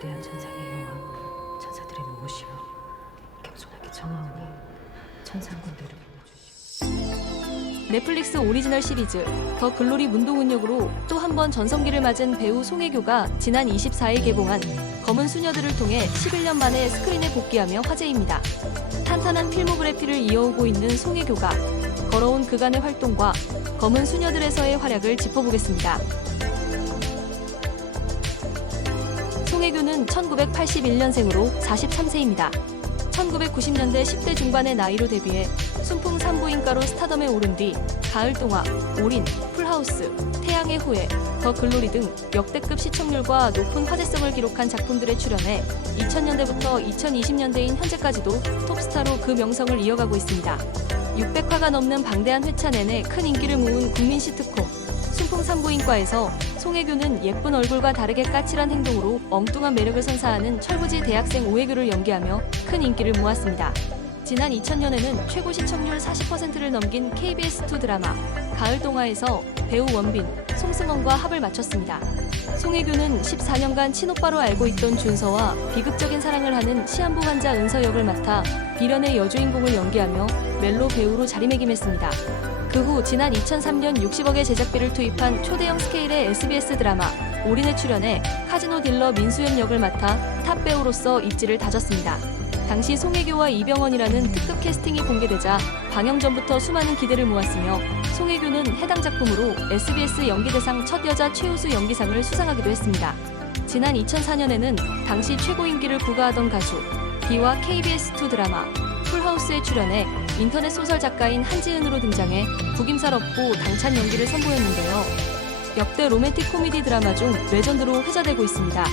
위대한 천상의 여왕, 천사들의 무엇이여, 겸손하게 청하오니 천상군대를 보내주시오. 넷플릭스 오리지널 시리즈 더 글로리 문동은 역으로 또 한 번 전성기를 맞은 배우 송혜교가 지난 24일 개봉한 검은 수녀들을 통해 11년 만에 스크린에 복귀하며 화제입니다. 탄탄한 필모그래피를 이어오고 있는 송혜교가 걸어온 그간의 활동과 검은 수녀들에서의 활약을 짚어보겠습니다. 송혜교는 1981년생으로 43세입니다. 1990년대 10대 중반의 나이로 데뷔해 순풍 산부인과로 스타덤에 오른 뒤 가을동화, 올인, 풀하우스, 태양의 후예, 더 글로리 등 역대급 시청률과 높은 화제성을 기록한 작품들에 출연해 2000년대부터 2020년대인 현재까지도 톱스타로 그 명성을 이어가고 있습니다. 600화가 넘는 방대한 회차 내내 큰 인기를 모은 국민 시트콤 순풍 산부인과에서 송혜교는 예쁜 얼굴과 다르게 까칠한 행동으로 엉뚱한 매력을 선사하는 철부지 대학생 오혜교를 연기하며 큰 인기를 모았습니다. 지난 2000년에는 최고 시청률 40%를 넘긴 KBS2 드라마 가을동화에서 배우 원빈, 송승헌과 합을 맞췄습니다. 송혜교는 14년간 친오빠로 알고 있던 준서와 비극적인 사랑을 하는 시한부 환자 은서 역을 맡아 비련의 여주인공을 연기하며 멜로 배우로 자리매김했습니다. 그 후 지난 2003년 60억의 제작비를 투입한 초대형 스케일의 SBS 드라마 올인에 출연해 카지노 딜러 민수연 역을 맡아 탑 배우로서 입지를 다졌습니다. 당시 송혜교와 이병헌이라는 특급 캐스팅이 공개되자 방영 전부터 수많은 기대를 모았으며 송혜교는 해당 작품으로 SBS 연기대상 첫 여자 최우수 연기상을 수상하기도 했습니다. 지난 2004년에는 당시 최고 인기를 부과하던 가수 비와 KBS2 드라마 풀하우스에 출연해 인터넷 소설 작가인 한지은으로 등장해 구김살 없고 당찬 연기를 선보였는데요. 역대 로맨틱 코미디 드라마 중 레전드로 회자되고 있습니다.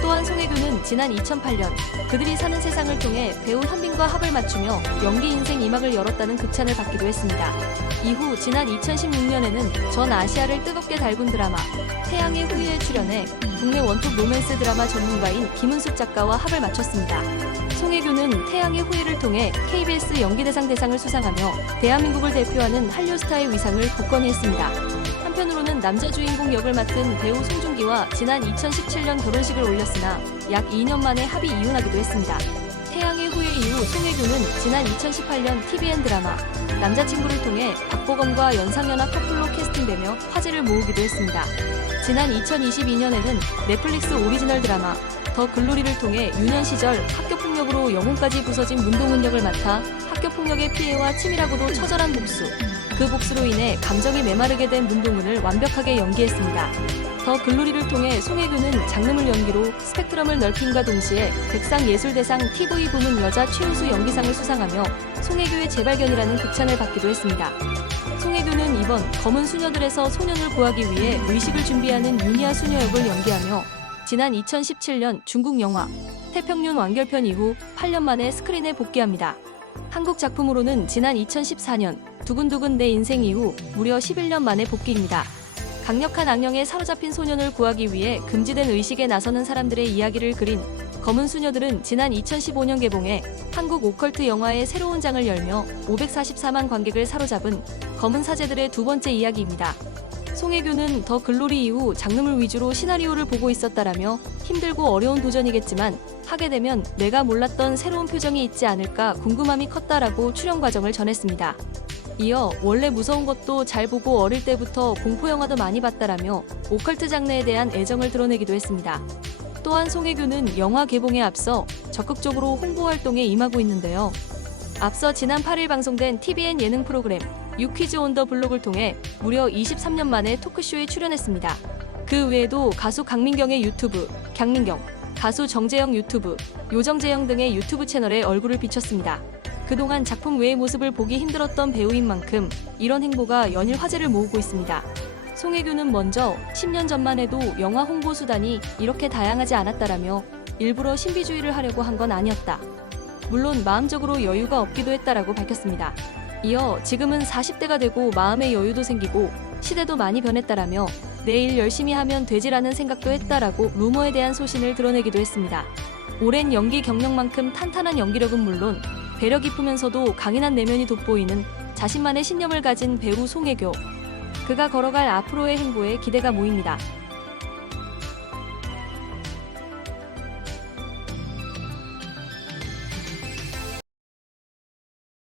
또한 송혜교는 지난 2008년 그들이 사는 세상을 통해 배우 현빈과 합을 맞추며 연기 인생 2막을 열었다는 극찬을 받기도 했습니다. 이후 지난 2016년에는 전 아시아를 뜨겁게 달군 드라마 태양의 후예에 출연해 국내 원톱 로맨스 드라마 전문가인 김은숙 작가와 합을 맞췄습니다. 송혜교는 태양의 후예를 통해 KBS 연기대상 대상을 수상하며 대한민국을 대표하는 한류 스타의 위상을 굳건히 했습니다. 한편으로는 남자 주인공 역을 맡은 배우 송중기와 지난 2017년 결혼식을 올렸으나 약 2년 만에 합의 이혼하기도 했습니다. 태양의 후예 이후 송혜교는 지난 2018년 TVN 드라마 남자친구를 통해 박보검과 연상연하 커플로 캐스팅되며 화제를 모으기도 했습니다. 지난 2022년에는 넷플릭스 오리지널 드라마 더 글로리를 통해 유년 시절 학교폭력으로 영혼까지 부서진 문동은 역을 맡아 학교폭력의 피해와 치밀하고도 처절한 복수, 그 복수로 인해 감정이 메마르게 된 문동은을 완벽하게 연기했습니다. 더 글로리를 통해 송혜교는 장르물 연기로 스펙트럼을 넓힘과 동시에 백상예술대상 TV 부문 여자 최우수 연기상을 수상하며 송혜교의 재발견이라는 극찬을 받기도 했습니다. 송혜교는 이번 검은 수녀들에서 소년을 구하기 위해 의식을 준비하는 유니아 수녀 역을 연기하며 지난 2017년 중국 영화 태평윤 완결편 이후 8년 만에 스크린에 복귀합니다. 한국 작품으로는 지난 2014년 두근두근 내 인생 이후 무려 11년 만에 복귀입니다. 강력한 악령에 사로잡힌 소년을 구하기 위해 금지된 의식에 나서는 사람들의 이야기를 그린 검은 수녀들은 지난 2015년 개봉해 한국 오컬트 영화의 새로운 장을 열며 544만 관객을 사로잡은 검은 사제들의 두 번째 이야기입니다. 송혜교는 더 글로리 이후 장르물 위주로 시나리오를 보고 있었다라며 힘들고 어려운 도전이겠지만 하게 되면 내가 몰랐던 새로운 표정이 있지 않을까 궁금함이 컸다라고 출연 과정을 전했습니다. 이어 원래 무서운 것도 잘 보고 어릴 때부터 공포영화도 많이 봤다라며 오컬트 장르에 대한 애정을 드러내기도 했습니다. 또한 송혜교는 영화 개봉에 앞서 적극적으로 홍보 활동에 임하고 있는데요. 앞서 지난 8일 방송된 TVN 예능 프로그램 유퀴즈 온 더 블록을 통해 무려 23년 만에 토크쇼에 출연했습니다. 그 외에도 가수 강민경의 유튜브, 강민경, 가수 정재영 유튜브, 요정재영 등의 유튜브 채널에 얼굴을 비췄습니다. 그동안 작품 외의 모습을 보기 힘들었던 배우인 만큼 이런 행보가 연일 화제를 모으고 있습니다. 송혜교는 먼저 10년 전만 해도 영화 홍보 수단이 이렇게 다양하지 않았다라며 일부러 신비주의를 하려고 한 건 아니었다. 물론 마음적으로 여유가 없기도 했다라고 밝혔습니다. 이어 지금은 40대가 되고 마음의 여유도 생기고 시대도 많이 변했다라며 내일 열심히 하면 되지라는 생각도 했다라고 루머에 대한 소신을 드러내기도 했습니다. 오랜 연기 경력만큼 탄탄한 연기력은 물론 배려 깊으면서도 강인한 내면이 돋보이는 자신만의 신념을 가진 배우 송혜교. 그가 걸어갈 앞으로의 행보에 기대가 모입니다.